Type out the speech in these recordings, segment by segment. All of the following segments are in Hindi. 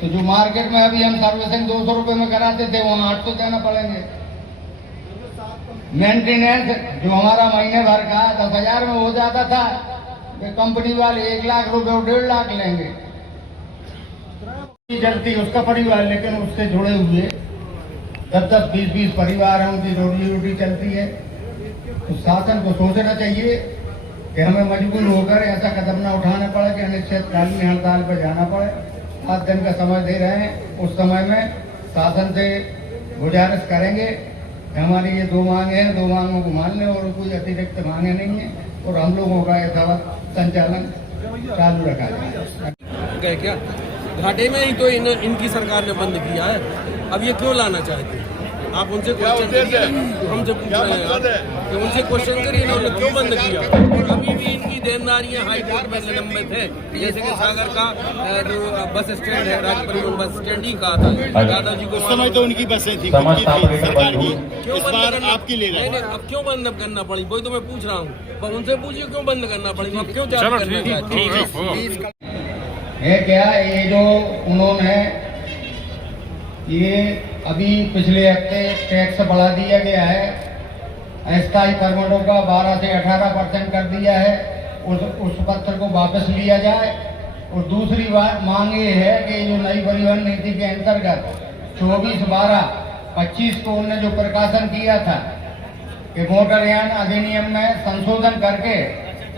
तो जो मार्केट में अभी हम सर्विसिंग 200 रुपये में कराते थे वहाँ 800 देना पड़ेंगे। मेंटेनेंस जो हमारा महीने भर का 10,000 में हो जाता था, ये कंपनी वाले 1 लाख रुपए और 1.5 लाख लेंगे। जलती उसका परिवार, लेकिन उससे जुड़े हुए 10-10, 20-20 परिवार हैं, उनकी रोटी चलती है। तो शासन को सोचना चाहिए कि हमें मजबूर होकर ऐसा कदम न उठाना पड़े कि अनिश्चितकालीन हड़ताल पर जाना पड़े। 7 दिन का समय दे रहे हैं, उस समय में शासन से गुजारिश करेंगे कि हमारी ये 2 मांगे हैं, 2 मांगों को मान लें और कोई अतिरिक्त मांगे नहीं है और हम लोगों का यथावत संचालन चालू रखा जाए। क्या घाटे में ही तो इनकी सरकार ने बंद किया है, अब ये क्यों लाना चाहते हैं? आप उनसे क्वेश्चन करिए, हमसे पूछ रहे हैं कि उनसे क्वेश्चन करिए ना, उन्होंने क्यों बंद किया? अभी भी इनकी देनदारियां हाई कोर्ट में लंबित है। जैसे कि सागर का जो बस स्टैंड है, राज्य परिवहन बस स्टैंड ही कहा था दादाजी को, उस समय तो उनकी बसें थी सरकार की, इस बार आपकी ले रहे हैं। अब क्यों बंद करना पड़ी, वही तो मैं पूछ रहा हूँ। पर उनसे पूछिए क्यों बंद करना पड़ी, अब क्यों चालू करना चाहते है? क्या ये जो उन्होंने ये अभी पिछले हफ्ते टैक्स बढ़ा दिया गया है, अस्थायी परमिटों का 12 से 18% कर दिया है, उस पत्र को वापस लिया जाए। और दूसरी बात मांग ये है कि जो नई परिवहन नीति के अंतर्गत 24/12/25 को उन्होंने जो प्रकाशन किया था कि मोटरयान अधिनियम में संशोधन करके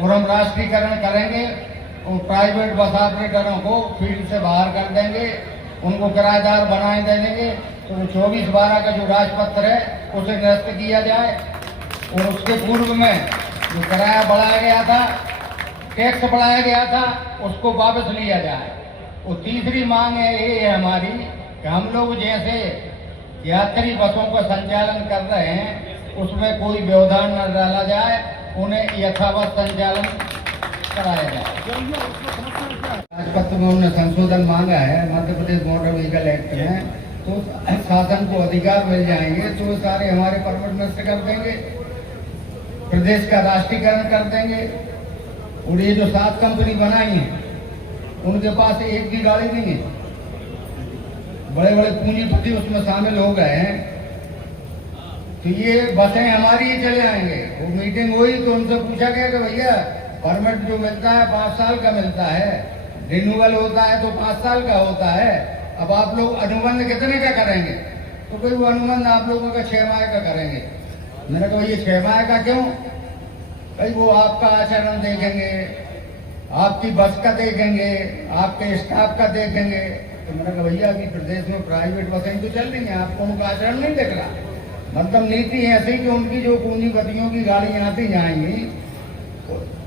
और हम राष्ट्रीयकरण करेंगे और प्राइवेट बस ऑपरेटरों को फील्ड से बाहर कर देंगे, उनको किराएदार बनाए देंगे। तो 24/12 का जो राजपत्र है उसे निरस्त किया जाए और उसके पूर्व में जो किराया बढ़ाया गया था, टैक्स बढ़ाया गया था, उसको वापस लिया जाए। और तीसरी मांग है ये हमारी कि हम लोग जैसे यात्री बसों का संचालन कर रहे हैं उसमें कोई व्यवधान न डाला जाए, उन्हें यथावत संचालन कराया जाए। राजपत्र में उन्होंने संशोधन मांगा है, Madhya Pradesh motor vehicle act में, तो शासन को अधिकार मिल जाएंगे तो सारे हमारे परमिट नष्ट कर देंगे, प्रदेश का राष्ट्रीयकरण कर देंगे। और ये जो 7 कंपनी बनाई है उनके पास एक भी गाड़ी नहीं है, बड़े बड़े पूंजीपति उसमें शामिल हो गए हैं। तो ये बसें हमारी ही चले आएंगे। वो मीटिंग हुई तो उनसे पूछा गया कि भैया परमिट जो मिलता है 5 साल का मिलता है, रिन्यूअल होता है तो 5 साल का होता है, अब आप लोग अनुबंध कितने का करेंगे? तो कोई वो अनुबंध आप लोगों का 6 माह का करेंगे। मैंने कहा ये 6 माह का क्यों? भाई वो आपका आचरण देखेंगे, आपकी बस का देखेंगे, आपके स्टाफ का देखेंगे। तो मैंने कहा भैया अभी प्रदेश में प्राइवेट बसें तो चल रही हैं, आपको उनका आचरण नहीं देख रहा। मतलब नीति ऐसी कि उनकी जो पूंजीपतियों की गाड़ियां आती जाएंगी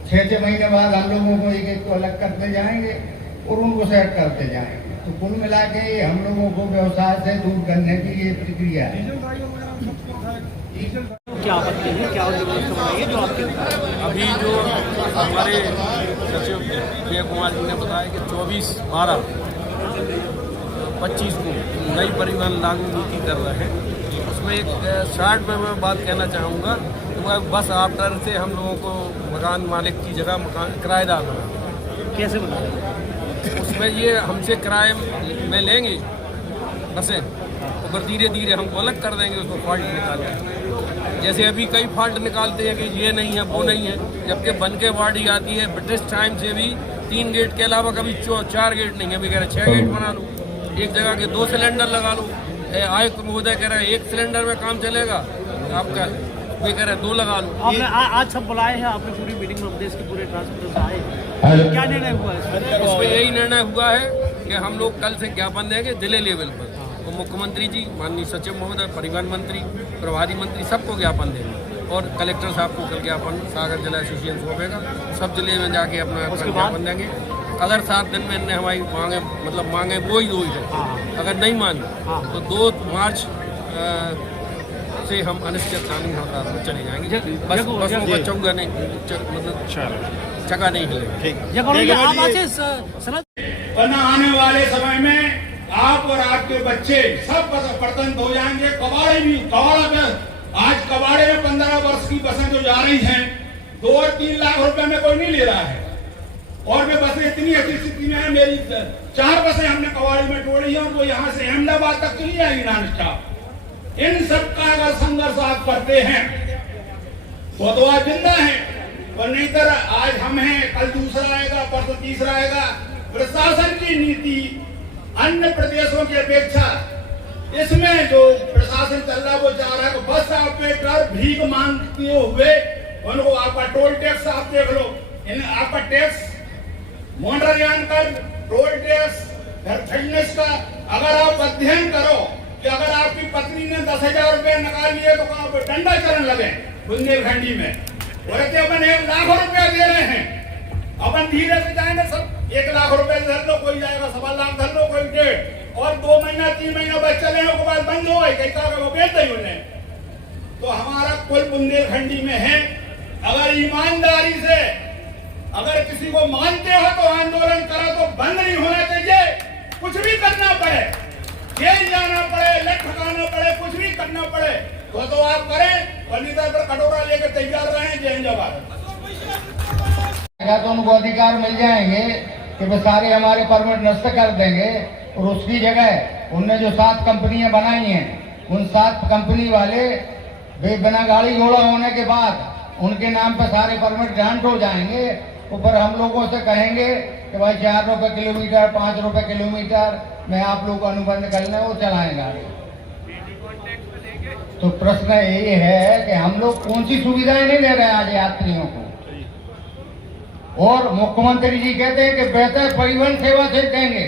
6-6 महीने बाद हम लोगों को एक को अलग करते जाएंगे और उनको सेट करते जाएंगे। तो कुल मिला के हम लोगों को व्यवसाय से दूर करने की ये प्रक्रिया है। क्या आपत्ति है, क्या व्यवस्था है जो आपके अभी जो हमारे सचिव विजय कुमार जी ने बताया कि 24/12/25 को नई परिवहन लागू नीति कर रहे हैं, उसमें एक शॉर्ट में मैं बात कहना चाहूँगा। तो बस ऑपरेटर से हम लोगों को मकान मालिक की जगह मकान किराएदार बनाएंगे। कैसे बनाएंगे? उसमें ये हमसे किराए में लेंगे बसें, और धीरे धीरे हमको अलग कर देंगे, उसको फॉल्ट निकालेंगे। जैसे अभी कई फॉल्ट निकालते हैं कि ये नहीं है वो नहीं है, जबकि बन के वार्डी आती है। ब्रिटिश टाइम से भी 3 गेट के अलावा कभी 4 गेट नहीं है, भी कह रहे 6 गेट बना लो, एक जगह के 2 सिलेंडर लगा लो। आयुक्त महोदय कह रहे हैं 1 सिलेंडर में काम चलेगा आपका, वे कह रहे 2 लगा लो। आपने आज सब बुलाए हैं, आपने पूरी मीटिंग में प्रदेश के पूरे ट्रांसपोर्टर आए, क्या निर्णय हुआ इसमें? यही निर्णय हुआ है कि हम लोग कल से ज्ञापन देंगे जिले लेवल पर, तो मुख्यमंत्री जी, माननीय सचिव महोदय, परिवहन मंत्री, प्रभारी मंत्री सबको ज्ञापन देंगे और कलेक्टर साहब को कल ज्ञापन सागर जिला एसोसिएशन सौंपेगा। सब जिले में जाके अपना ज्ञापन देंगे। अगर 7 दिन में इनने हमारी मांगे मतलब मांगे वो ही है, अगर नहीं मानी तो 2 मार्च से हम अनिश्चितकालीन हड़ताल में चले जाएंगे। बसों का चौका नहीं, मतलब चका नहीं हिलेगा। वरना आने वाले समय में आप और आपके बच्चे सब प्रतंत हो जाएंगे। कबाड़े भी, कबाड़ा में आज कबाड़े में 15 वर्ष की बसें जो जा रही हैं 2 और 3 लाख रुपए में कोई नहीं ले रहा है। और वे बसें इतनी अच्छी स्थिति में है, मेरी 4 बसें हमने कवाड़ी में तोड़ी है और वो यहाँ से अहमदाबाद तक चली जाएगी नॉन स्टॉप। इन सब का अगर संघर्ष आप करते हैं तो आज जिंदा है, और नहीं तो आज हम हैं, कल दूसरा आएगा, परसों तीसरा आएगा। प्रशासन की नीति अन्य प्रदेशों की अपेक्षा इसमें जो प्रशासन चल रहा है वो चाह रहा है कि बस ऑपरेटर भीख मांगते हुए उनको आपका टोल टैक्स आप देख लो, आपका टैक्स मोटरयान का टोल टैक्स फिटनेस का अगर आप अध्ययन करो कि अगर आपकी पत्नी ने 10,000 रुपए निकाल लिए तो आप डंडा चलन लगे बुंदेलखंडी में, और अपन 1 लाख रुपया दे रहे हैं। अपन धीरे से जाएंगे, सब 1 लाख रुपए धर लो, कोई जाएगा 1.25 लाख धर लो, कोई 1.5, और 2 महीना 3 महीना बस चले उसके बाद बंद हो गई, कैसा वो बेच दी उन्हें। तो हमारा कुल बुंदेलखंडी में है, अगर ईमानदारी से अगर किसी को मानते हो तो आंदोलन करो, तो बंद नहीं होना चाहिए। कुछ भी करना पड़े, जेल जाना पड़े, लठ ठकाना पड़े, कुछ भी करना पड़े तो आप करें, और नहीं तो कटोरा लेकर तैयार रहें। जय हिंद जवाहर। तो उनको अधिकार मिल जाएंगे कि वे सारे हमारे परमिट नष्ट कर देंगे, और उसकी जगह उनने जो 7 कंपनियां बनाई हैं, उन 7 कंपनी वाले वे बिना गाड़ी घोड़ा होने के बाद उनके नाम पर सारे परमिट ग्रांट हो जाएंगे। ऊपर हम लोगों से कहेंगे कि भाई 4 रुपए किलोमीटर, 5 रुपए किलोमीटर में आप लोग अनुबंध कर लें, वो चलाएं गाड़ी। तो प्रश्न ये है कि हम लोग कौन सी सुविधाएं नहीं दे रहे हैं आज यात्रियों को, और मुख्यमंत्री जी कहते हैं कि बेहतर परिवहन सेवा से देंगे।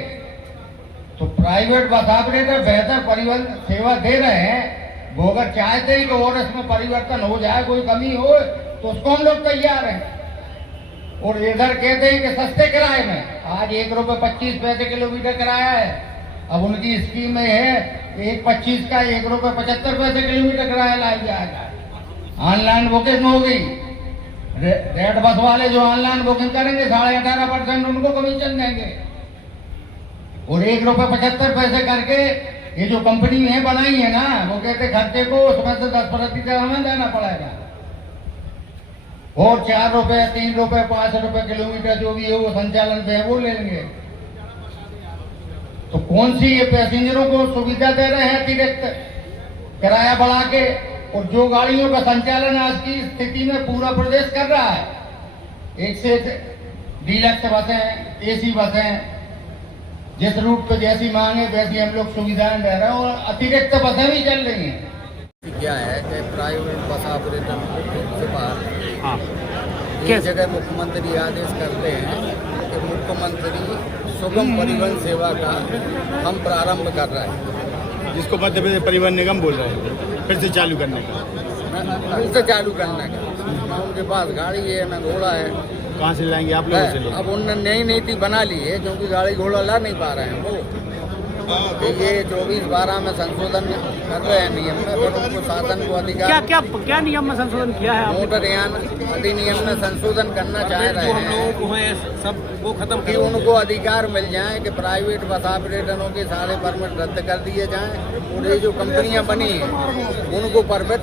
तो प्राइवेट बस ऑपरेटर बेहतर परिवहन सेवा दे रहे हैं, वो अगर चाहते हैं कि और इसमें परिवर्तन हो जाए, कोई कमी हो, तो उसको हम लोग तैयार हैं। और इधर कहते हैं कि सस्ते किराए में, आज 1 रुपए 25 पैसे किलोमीटर किराया है। अब उनकी स्कीम में है 1.25 का 1 रुपए 75 पैसे किलोमीटर किराया लाया जाएगा। ऑनलाइन बुकिंग हो गई, रेड बस वाले जो ऑनलाइन बुकिंग करेंगे 18.5% उनको कमीशन देंगे, और 1 रुपए 75 पैसे करके ये जो कंपनी है बनाई है ना, वो कहते खर्चे को उसमें से 10% हमें देना पड़ेगा, और 4 रुपए 3 रुपए 5 रुपए किलोमीटर जो भी है वो संचालन पे है वो लेंगे। तो कौन सी ये पैसेंजरों को सुविधा दे रहे हैं अतिरिक्त किराया बढ़ा के, और जो गाड़ियों का संचालन आज की स्थिति में पूरा प्रदेश कर रहा है, एक से डीलक्स बसें, एसी बसें, जिस रूट पे जैसी मांग है वैसी हम लोग सुविधाएं दे रहे हैं, और अतिरिक्त बसें भी चल रही हैं। क्या है कि प्राइवेट बस ऑपरेटर से बाहर किस जगह मुख्यमंत्री आदेश करते हैं कि मुख्यमंत्री सुगम परिवहन सेवा का हम प्रारंभ कर रहे हैं, जिसको मध्य प्रदेश परिवहन निगम बोल रहे हैं फिर से चालू करने का। फिर से चालू करने का, ना उनके पास गाड़ी है ना घोड़ा है, कहाँ से लाएंगे आप लोगों से? अब उन्होंने नई नीति बना ली है, क्योंकि गाड़ी घोड़ा ला नहीं पा रहे हैं वो, तो ये 24/12 में संशोधन कर रहे हैं नियम में, फिर उनको शासन को अधिकार क्या नियम में संशोधन किया है आपने? मोटरयान अधिनियम में संशोधन करना चाह रहे जो हम हैं लोगों को है सब वो खत्म कि उनको अधिकार मिल जाए कि प्राइवेट बस ऑपरेटरों के सारे परमिट रद्द कर दिए जाएं, और ये जो कंपनियां बनी हैं उनको परमिट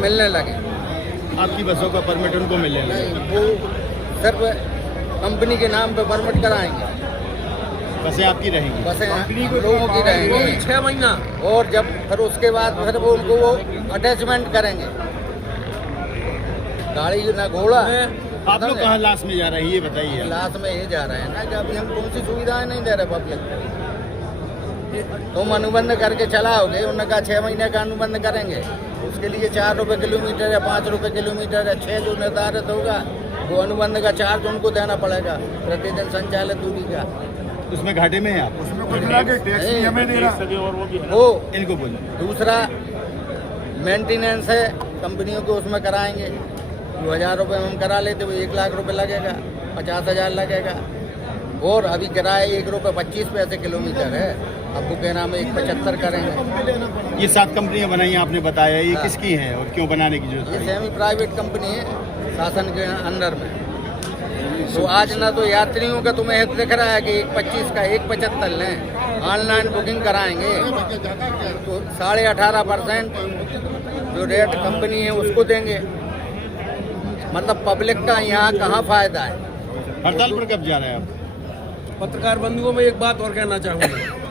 मिलने लगे। आपकी बसों का परमिट उनको मिलेगा? नहीं, वो सिर्फ कंपनी के नाम पे परमिट कराएंगे, बसें आपकी रहेंगी? बसें लोगों की रहेंगी 6 महीना, और जब फिर उसके बाद फिर वो उनको वो अटैचमेंट करेंगे, गाड़ी ना घोड़ा। आप लोग कहाँ लास्ट में जा रहे हैं ये बताइए? लास्ट में ये जा रहे हैं ना कि अभी हम कौन सी सुविधाएं नहीं दे रहे पब्लिक को। तुम अनुबंध करके चलाओगे, उन्होंने कहा 6 महीने का अनुबंध करेंगे, उसके लिए 4 रुपए किलोमीटर या 5 रुपए किलोमीटर या 6 जो निर्धारित होगा वो अनुबंध का चार्ज उनको देना पड़ेगा प्रतिदिन संचालित दूरी का। उसमें घाटे में है आप? वो इनको बोलो। दूसरा मेंटेनेंस है, कंपनियों को उसमें कराएंगे, 2000 रुपये में हम करा लेते वो 1 लाख रुपए लगेगा, 50,000 लगेगा, और अभी किराया 1 रुपए 25 पैसे किलोमीटर है, आपको कहना में 1.75 करेंगे। ये 7 कंपनियां बनाई हैं आपने बताया, ये किसकी हैं और क्यों बनाने की जरूरत ये है? सेमी प्राइवेट कंपनी है शासन के अंडर में। तो आज ना तो यात्रियों का तुम्हें हित दिख रहा है कि 1.25 का 1.75 लें, ऑनलाइन बुकिंग कराएंगे तो 18.5% जो रेट कंपनी है उसको देंगे। मतलब पब्लिक का यहाँ कहाँ फायदा है? हड़ताल पर कब जा रहे हैं आप? पत्रकार बंधुओं में एक बात और कहना चाहूँगा